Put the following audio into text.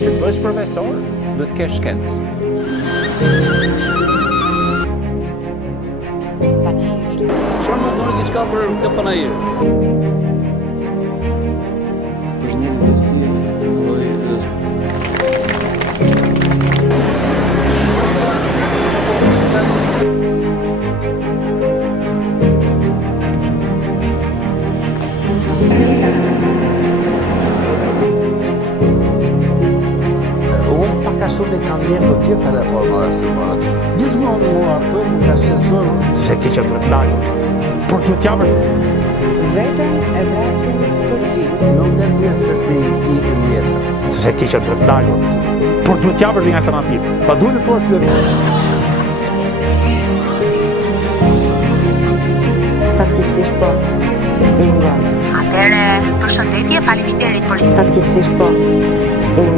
Që bësh profesor, duhet kesh shkencë. Panajiri. Çfarë mendoni diçka për këtë panajir? Për një investim. Unë paka shumë i kam ljenë për gjitha reforma dhe sërbanët. Gjithmonë mua ato më ka shqetësuar. Sepse keqja duhet ndalë. Por duhet jamër. Veten e vrasin për dy. Nuk e vjen se si ikin jeta. Sepse keqja duhet ndalë. Por duhet jamër dhe një alternativë. Pa duhet të thuash Fatkeqësisht po. Unë Atëre, përshëndetje, faleminderit për fatkeqësisht po. Unë